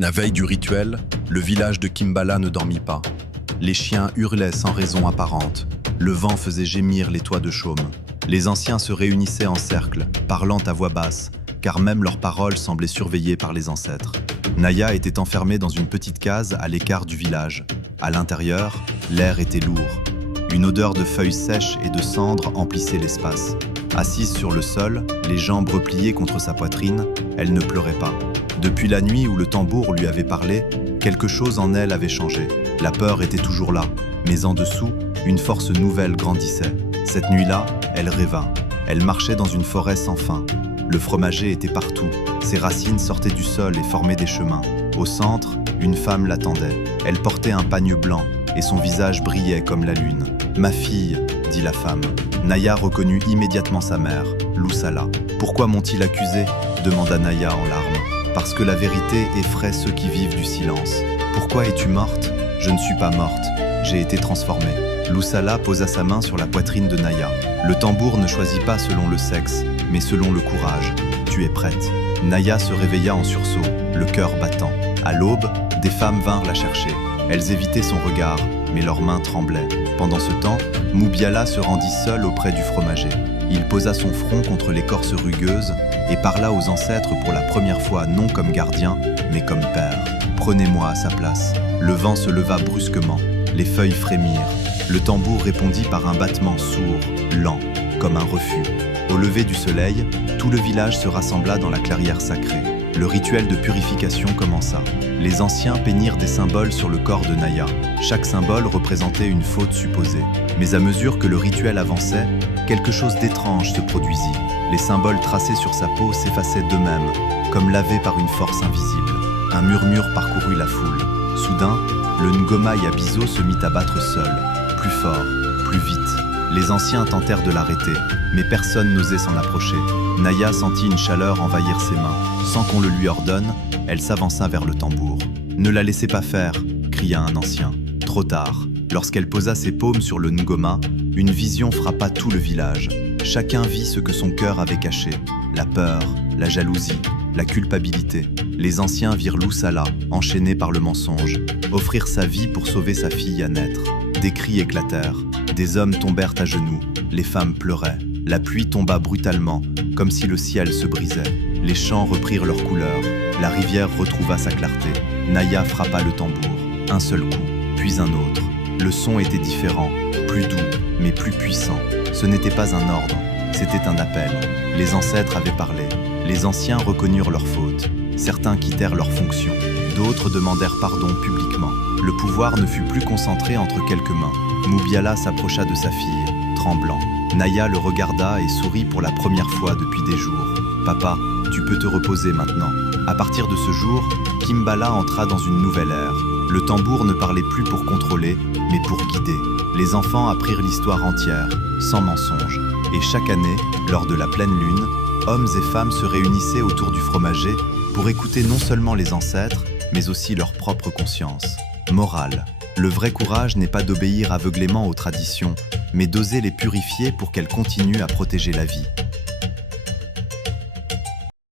La veille du rituel, le village de Kimbala ne dormit pas. Les chiens hurlaient sans raison apparente. Le vent faisait gémir les toits de chaume. Les anciens se réunissaient en cercle, parlant à voix basse, car même leurs paroles semblaient surveillées par les ancêtres. Naya était enfermée dans une petite case à l'écart du village. À l'intérieur, l'air était lourd. Une odeur de feuilles sèches et de cendres emplissait l'espace. Assise sur le sol, les jambes repliées contre sa poitrine, elle ne pleurait pas. Depuis la nuit où le tambour lui avait parlé, quelque chose en elle avait changé. La peur était toujours là, mais en dessous, une force nouvelle grandissait. Cette nuit-là, elle rêva. Elle marchait dans une forêt sans fin. Le fromager était partout. Ses racines sortaient du sol et formaient des chemins. Au centre, une femme l'attendait. Elle portait un pagne blanc et son visage brillait comme la lune. « Ma fille », dit la femme. Naya reconnut immédiatement sa mère, Loussala. « Pourquoi m'ont-ils accusée ?» demanda Naya en larmes. « Parce que la vérité effraie ceux qui vivent du silence. »« Pourquoi es-tu morte ?»« Je ne suis pas morte, j'ai été transformée. » Loussala posa sa main sur la poitrine de Naya. Le tambour ne choisit pas selon le sexe, mais selon le courage. « Tu es prête. » Naya se réveilla en sursaut, le cœur battant. À l'aube, des femmes vinrent la chercher. Elles évitaient son regard, mais leurs mains tremblaient. Pendant ce temps, Moubiala se rendit seul auprès du fromager. Il posa son front contre l'écorce rugueuse et parla aux ancêtres pour la première fois non comme gardien, mais comme père. « Prenez-moi à sa place. » Le vent se leva brusquement. Les feuilles frémirent. Le tambour répondit par un battement sourd, lent, comme un refus. Au lever du soleil, tout le village se rassembla dans la clairière sacrée. Le rituel de purification commença. Les anciens peignirent des symboles sur le corps de Naya. Chaque symbole représentait une faute supposée. Mais à mesure que le rituel avançait, quelque chose d'étrange se produisit. Les symboles tracés sur sa peau s'effaçaient d'eux-mêmes, comme lavés par une force invisible. Un murmure parcourut la foule. Soudain, le Ngoma Yabizo se mit à battre seul, plus fort, plus vite. Les anciens tentèrent de l'arrêter, mais personne n'osait s'en approcher. Naya sentit une chaleur envahir ses mains. Sans qu'on le lui ordonne, elle s'avança vers le tambour. « Ne la laissez pas faire !» cria un ancien. Trop tard. Lorsqu'elle posa ses paumes sur le Ngoma, une vision frappa tout le village. Chacun vit ce que son cœur avait caché. La peur, la jalousie, la culpabilité. Les anciens virent Loussala, enchaînée par le mensonge, offrir sa vie pour sauver sa fille à naître. Des cris éclatèrent. Des hommes tombèrent à genoux. Les femmes pleuraient. La pluie tomba brutalement, comme si le ciel se brisait. Les champs reprirent leur couleur. La rivière retrouva sa clarté. Naya frappa le tambour. Un seul coup, puis un autre. Le son était différent, plus doux, mais plus puissant. Ce n'était pas un ordre, c'était un appel. Les ancêtres avaient parlé. Les anciens reconnurent leurs fautes. Certains quittèrent leurs fonctions. D'autres demandèrent pardon publiquement. Le pouvoir ne fut plus concentré entre quelques mains. Moubiala s'approcha de sa fille, tremblant. Naya le regarda et sourit pour la première fois depuis des jours. « Papa, tu peux te reposer maintenant. » À partir de ce jour, Kimbala entra dans une nouvelle ère. Le tambour ne parlait plus pour contrôler, mais pour guider. Les enfants apprirent l'histoire entière, sans mensonge. Et chaque année, lors de la pleine lune, hommes et femmes se réunissaient autour du fromager pour écouter non seulement les ancêtres, mais aussi leur propre conscience. Morale. Le vrai courage n'est pas d'obéir aveuglément aux traditions, mais d'oser les purifier pour qu'elles continuent à protéger la vie.